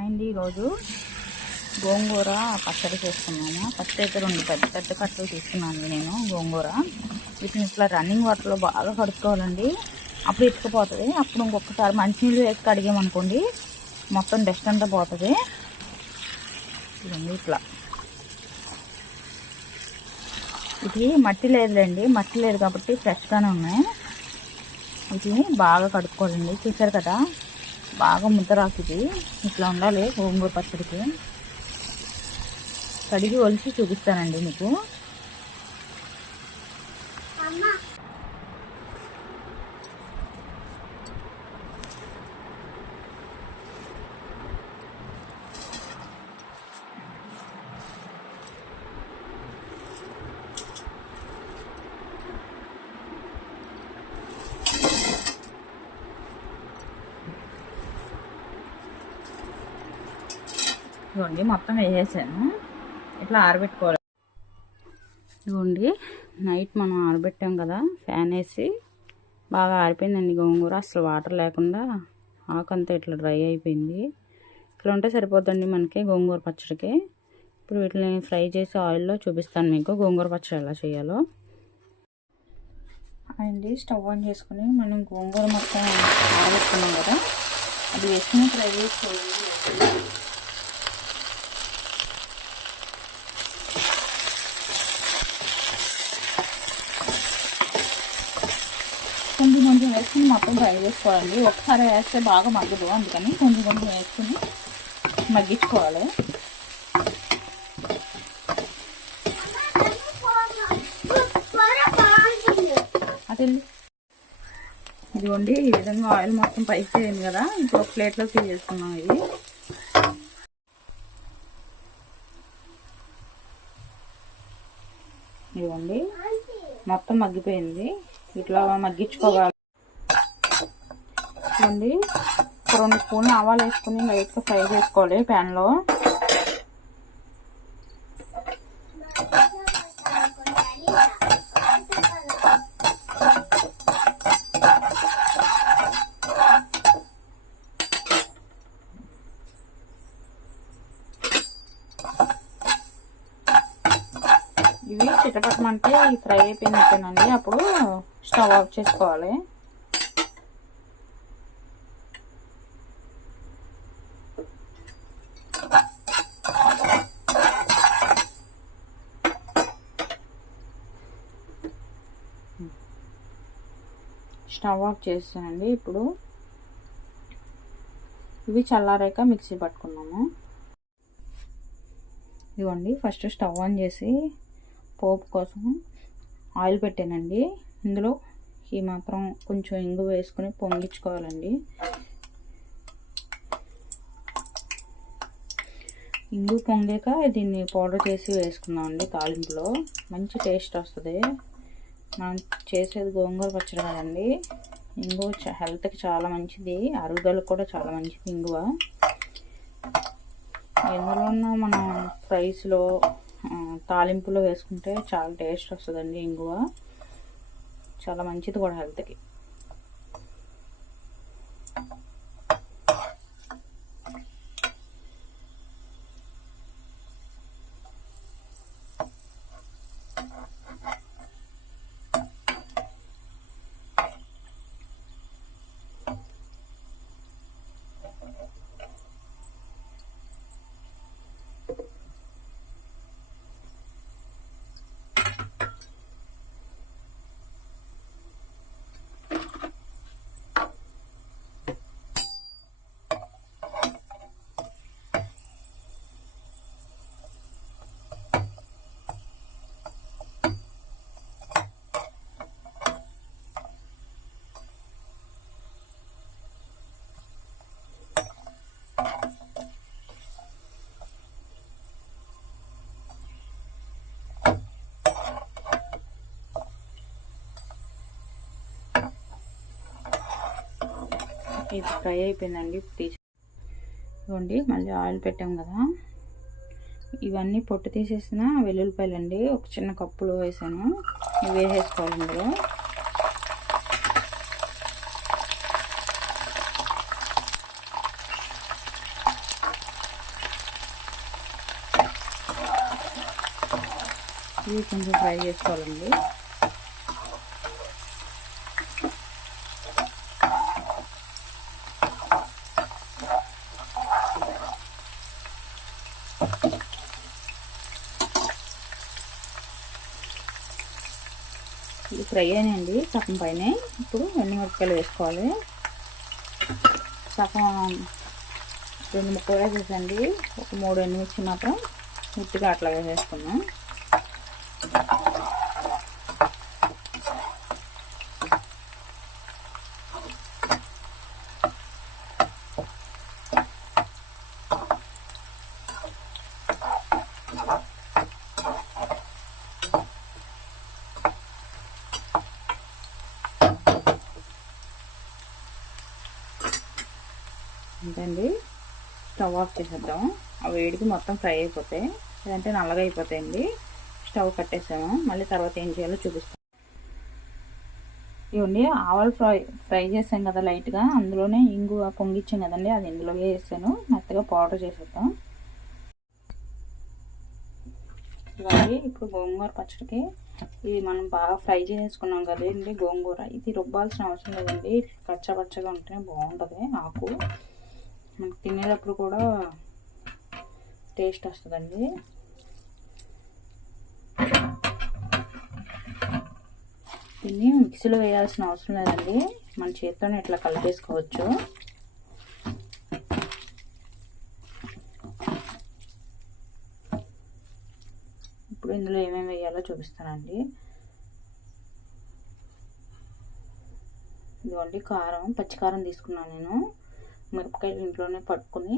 And ఈరోజు గోంగూర పచ్చడి చేస్తున్నాము. ఫస్ట్ అయితే 2 పెద్ద పెద్ద కట్టలు తీసుకున్నాను నేను గోంగూర. వీటిని ఇట్లా రన్నింగ్ వాటర్లో బాగా కడుక్కోవాలండి. అప్పుడు ఇటుకుపోతుంది. అప్పుడు ఇంకొకసారి మంచినీళ్ళు వేసి కడిగామనుకోండి మొత్తం డస్ట్ అంతా పోతుంది. ఇదండి ఇట్లా. ఇది మట్టి లేదులేండి, మట్టి లేదు కాబట్టి ఫ్రెష్గానే ఉన్నాయి. వీటిని బాగా కడుక్కోవాలండి. చూసారు కదా, బాగా ముద్ద రాకిది ఇట్లా ఉండాలి గోంగూర పచ్చడికి. కడిగి ఒలిచి చూపిస్తానండి మీకు. ఇదిగోండి మొత్తం వేసేసాను. ఇట్లా ఆరబెట్టుకోవాలి. ఇదిగోండి నైట్ మనం ఆరబెట్టాం కదా, ఫ్యాన్ వేసి బాగా ఆరిపోయిందండి గోంగూర. అసలు వాటర్ లేకుండా ఆకంతా ఇట్లా డ్రై అయిపోయింది. ఇట్లా ఉంటే సరిపోతుందండి మనకి గోంగూర పచ్చడికి. ఇప్పుడు వీటిని ఫ్రై చేసి ఆయిల్లో చూపిస్తాను మీకు గోంగూర పచ్చడి ఎలా చేయాలో. అండి స్టవ్ ఆన్ చేసుకుని మనం గోంగూర మొత్తం ఆరబెట్టుకున్నాం కదా, అది వేసుకుని ఫ్రై చేసుకోవాలి. కొంచెం కొంచెం వేసుకుని మొత్తం ఫ్రై చేసుకోవాలండి. ఒకసారి వేస్తే బాగా మగ్గదు, అందుకని కొంచెం కొంచెం వేసుకుని మగ్గించుకోవాలి. అది ఇదిగోండి ఈ విధంగా ఆయిల్ మొత్తం పైకి చేయండి కదా. ఇప్పుడు ఒక ప్లేట్లో ఫిల్ చేసుకున్నాం. ఇది ఇదిగోండి మొత్తం మగ్గిపోయింది. ఇట్లా మగ్గించుకోవాలి. చూడండి 2 స్పూన్లు ఆవాలు వేసుకుని లైట్గా ఫ్రై చేసుకోవాలి ప్యాన్లో. ఇవి చిటపట్టమంటే ఫ్రై అయిపోయినట్టేనండి. అప్పుడు స్టవ్ ఆఫ్ చేసుకోవాలి. స్టవ్ ఆఫ్ చేస్తానండి. ఇప్పుడు ఇవి చల్లారాక మిక్సీ పట్టుకున్నాము. ఇదిగోండి ఫస్ట్ స్టవ్ ఆన్ చేసి పోపు కోసం ఆయిల్ పెట్టానండి. ఇందులో ఈ మాత్రం కొంచెం ఇంగు వేసుకుని పొంగించుకోవాలండి. ఇంగు పొంగాక దీన్ని పౌడర్ చేసి వేసుకున్నామండి తాలింపులో. మంచి టేస్ట్ వస్తుంది. మనం చేసేది గోంగూర పచ్చడి కదండి. ఇంగు హెల్త్కి చాలా మంచిది, అరుగుదలకు కూడా చాలా మంచిది ఇంగువ. ఎందులోనూ మనం ఫ్రైస్లో తాలింపులో వేసుకుంటే చాలా టేస్ట్ వస్తుందండి. ఇంగువ చాలా మంచిది కూడా హెల్త్కి. ఇది ఫ్రై అయిపోయిందండి. ఇదిగోండి మళ్ళీ ఆయిల్ పెట్టాం కదా. ఇవన్నీ పొట్టు తీసేసిన వెల్లుల్లిపాయలు అండి. ఒక చిన్న కప్పులో వేసాను. ఇవి వేసేసుకోవాలి ఇందులో. ఇవి కొంచెం ఫ్రై చేసుకోవాలండి. ఇది ఫ్రై అయినాయండి సగం పైన. ఇప్పుడు ఎండుమిరపకాయలు వేసుకోవాలి. సగం 2 ముక్కలు వేసేసండి. ఒక 3 ఎండుమిర్చి మాత్రం ఉట్టిగా అట్లా వేసేసుకున్నాం. అంతేండి, స్టవ్ ఆఫ్ చేసేద్దాం. ఆ వేడికి మొత్తం ఫ్రై అయిపోతాయి, లేదంటే నల్లగా అయిపోతాయండి. స్టవ్ కట్టేసాము. మళ్ళీ తర్వాత ఏం చేయాలో చూపిస్తాం. ఇవ్వండి, ఆవాలు ఫ్రై చేసాం కదా లైట్గా, అందులోనే ఇంగు పొంగిచ్చాం కదండి, అది ఇందులో వేసాను. మెత్తగా పౌడర్ చేసేద్దాం. ఇవ్వండి, ఇప్పుడు గోంగూర పచ్చడికి ఇది మనం బాగా ఫ్రై చేసుకున్నాం కదండి గోంగూర. ఇది రుబ్బాల్సిన అవసరం లేదండి, పచ్చగా ఉంటేనే బాగుంటుంది. ఆకు మనకు తినేటప్పుడు కూడా టేస్ట్ వస్తుందండి. దీన్ని మిక్సీలో వేయాల్సిన అవసరం లేదండి, మన చేతితోనే ఇట్లా కలిపేసుకోవచ్చు. ఇప్పుడు ఇందులో ఏమేమి వేయాలో చూపిస్తానండి. ఇదిగోండి కారం, పచ్చికారం తీసుకున్నాను నేను. మిరపకాయలు ఇంట్లోనే పట్టుకొని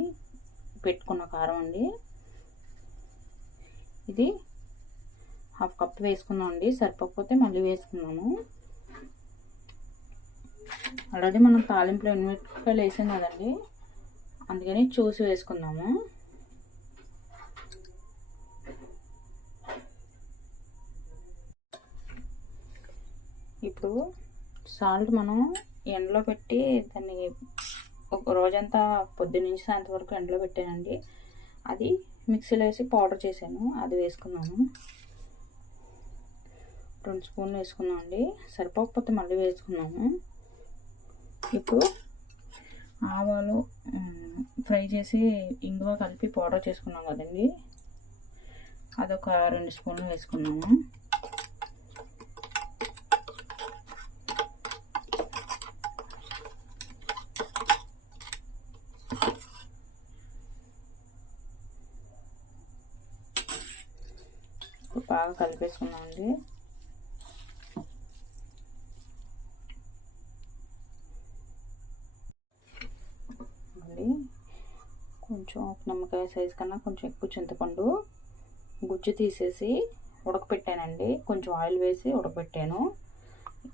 పెట్టుకున్న కారం అండి. ఇది 1/2 కప్ వేసుకున్నాం అండి, సరిపోకపోతే మళ్ళీ వేసుకున్నాము. ఆల్రెడీ మనం తాలింపులో ఎండుమిరపకాయలు వేసాం కదండి, అందుకని చూసి వేసుకున్నాము. ఇప్పుడు సాల్ట్ మనం ఎండలో పెట్టి దాన్ని ఒక రోజంతా పొద్దున్నుంచి సాయంత్రం వరకు ఎండలో పెట్టానండి. అది మిక్సీలో వేసి పౌడర్ చేశాను, అది వేసుకున్నాను. 2 స్పూన్లు వేసుకున్నాం అండి, సరిపోకపోతే మళ్ళీ వేసుకున్నాము. ఇప్పుడు ఆవాలు ఫ్రై చేసి ఇంగువ కలిపి పౌడర్ చేసుకున్నాం కదండి, అదొక 2 స్పూన్లు వేసుకున్నాము. బాగా కలిపేసుకున్నామండి. మళ్ళీ కొంచెం ఒక నిమ్మకాయ సైజు కన్నా కొంచెం ఎక్కువ చింతపండు గుజ్జు తీసేసి ఉడకపెట్టానండి. కొంచెం ఆయిల్ వేసి ఉడకపెట్టాను.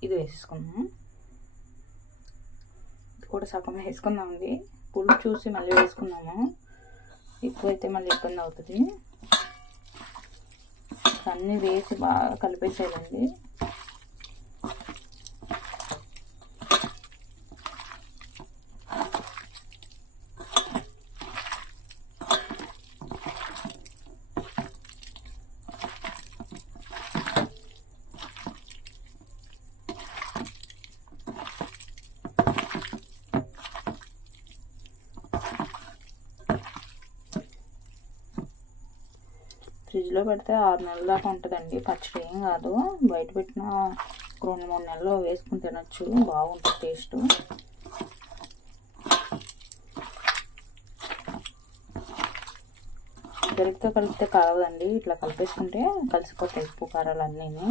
ఇది వేసేసుకున్నాము. ఇది కూడా సగం వేసుకున్నామండి, పులుసు చూసి మళ్ళీ వేసుకున్నాము. ఎక్కువైతే మళ్ళీ ఇబ్బంది అవుతుంది. అన్నీ వేసి బాగా కలిపేసేయాలండి. ఫ్రిడ్జ్లో పెడితే 6 నెలల దాకా ఉంటుందండి, పచ్చడి ఏం కాదు. బయట పెట్టిన 2-3 నెలలు వేసుకుని తినచ్చు, బాగుంటుంది టేస్ట్. గరిటతో కలిపితే కలవదండి, ఇట్లా కలిపేసుకుంటే కలిసిపోతాయి ఉప్పు కారాలు అన్నీ.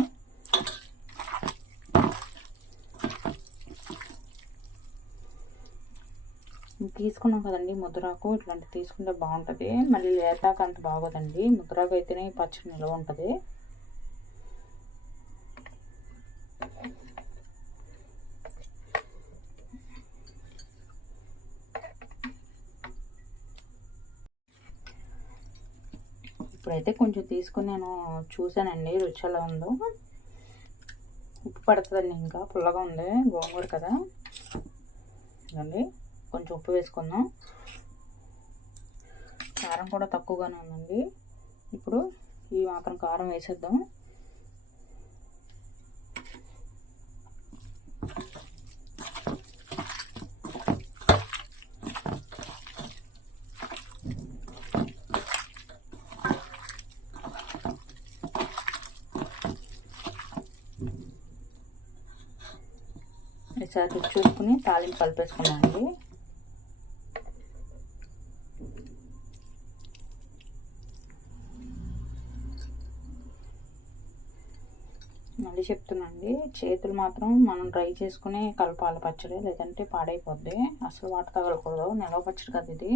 తీసుకున్నాం కదండి ముద్రాకు, ఇట్లాంటివి తీసుకుంటే బాగుంటుంది. మళ్ళీ లేతాక అంత బాగోదండి, ముద్రాకు అయితేనే పచ్చడి నిల్వ ఉంటుంది. ఇప్పుడైతే కొంచెం తీసుకుని నేను చూసానండి, రుచి ఎలా ఉందో. ఉప్పు పడుతుందండి, ఇంకా పుల్లగా ఉంది గోంగూర కదా అండి. కొంచెం ఉప్పు వేసుకుందాం. కారం కూడా తక్కువగానే ఉందండి. ఇప్పుడు ఈ మాత్రం కారం వేసేద్దాం. ఈసారి రుచి చూసుకుని తాలింపు కలిపేసుకున్నామండి. మళ్ళీ చెప్తున్నాండి, చేతులు మాత్రం మనం డ్రై చేసుకుని కలపాలి పచ్చడి, లేదంటే పాడైపోద్ది. అసలు వాటర్ తగలకూడదు, నిలవ పచ్చడి కదా ఇది.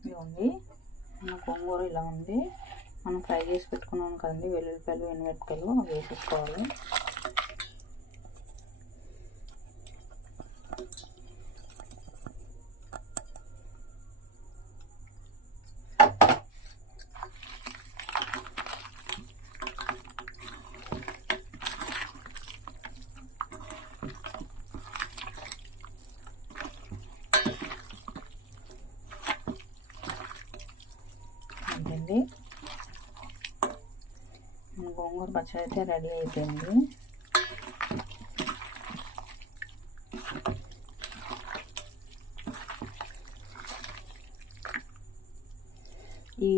ఇదిగోండి మన గోంగూర ఇలా ఉంది. మనం ఫ్రై చేసి పెట్టుకున్నాం కదండి వెల్లుల్లిపాయలు, ఎండుమిరపకాయలు, అవి వేసేసుకోవాలి. అండి మన గోంగూర పచ్చడి అయితే రెడీ అయిపోయింది. ఈ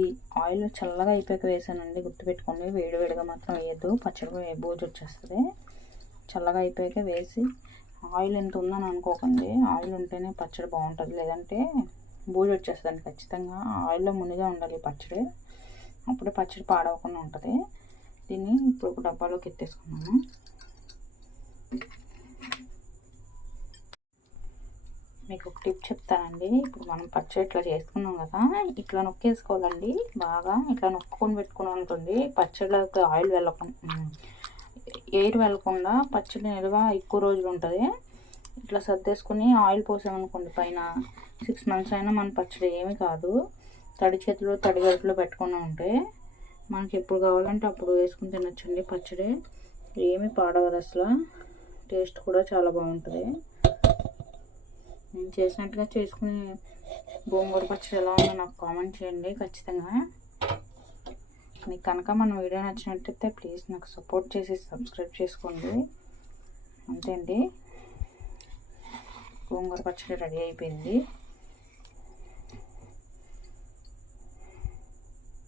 ఆయిల్ చల్లగా అయిపోయాక వేసానండి, గుర్తుపెట్టుకోండి. వేడివేడిగా మాత్రం వేయద్దు, పచ్చడి బూజు వచ్చేస్తుంది. చల్లగా అయిపోయాక వేసి, ఆయిల్ ఎంత ఉందని అనుకోకండి, ఆయిల్ ఉంటేనే పచ్చడి బాగుంటుంది, లేదంటే బూజు వచ్చేస్తుంది. ఖచ్చితంగా ఆయిల్లో మునిగా ఉండాలి పచ్చడి, అప్పుడే పచ్చడి పాడవకుండా ఉంటుంది. దీన్ని ఇప్పుడు ఒక డబ్బాలోకి ఎత్తేసుకున్నాము. మీకు ఒక టిప్ చెప్తానండి. ఇప్పుడు మనం పచ్చడి ఇట్లా చేసుకున్నాం కదా, ఇట్లా నొక్కేసుకోవాలండి బాగా. ఇట్లా నొక్కుకొని పెట్టుకున్నాం అనుకోండి, పచ్చడిలోకి ఆయిల్ ఎయిర్ వెళ్ళకుండా పచ్చడి నిల్వ ఎక్కువ రోజులు ఉంటుంది. ఇట్లా సర్దేసుకుని ఆయిల్ పోసామనుకోండి పైన, 6 months అయినా మన పచ్చడి ఏమి కాదు. తడి చేతిలో తడి గరిటెలో పెట్టుకుని ఉంటే మనకి ఎప్పుడు కావాలంటే అప్పుడు వేసుకుని తినొచ్చండి పచ్చడి. ఏమి పాడవదు అసలు, టేస్ట్ కూడా చాలా బాగుంటుంది. నేను చేసినట్టుగా చేసుకుని గోంగూర పచ్చడి ఎలా ఉందో నాకు కామెంట్ చేయండి ఖచ్చితంగా. మీకు కనుక మన వీడియో నచ్చినట్టయితే ప్లీజ్ నాకు సపోర్ట్ చేసి సబ్స్క్రైబ్ చేసుకోండి. అంతే అండి, గోంగూర పచ్చడి రెడీ అయిపోయింది.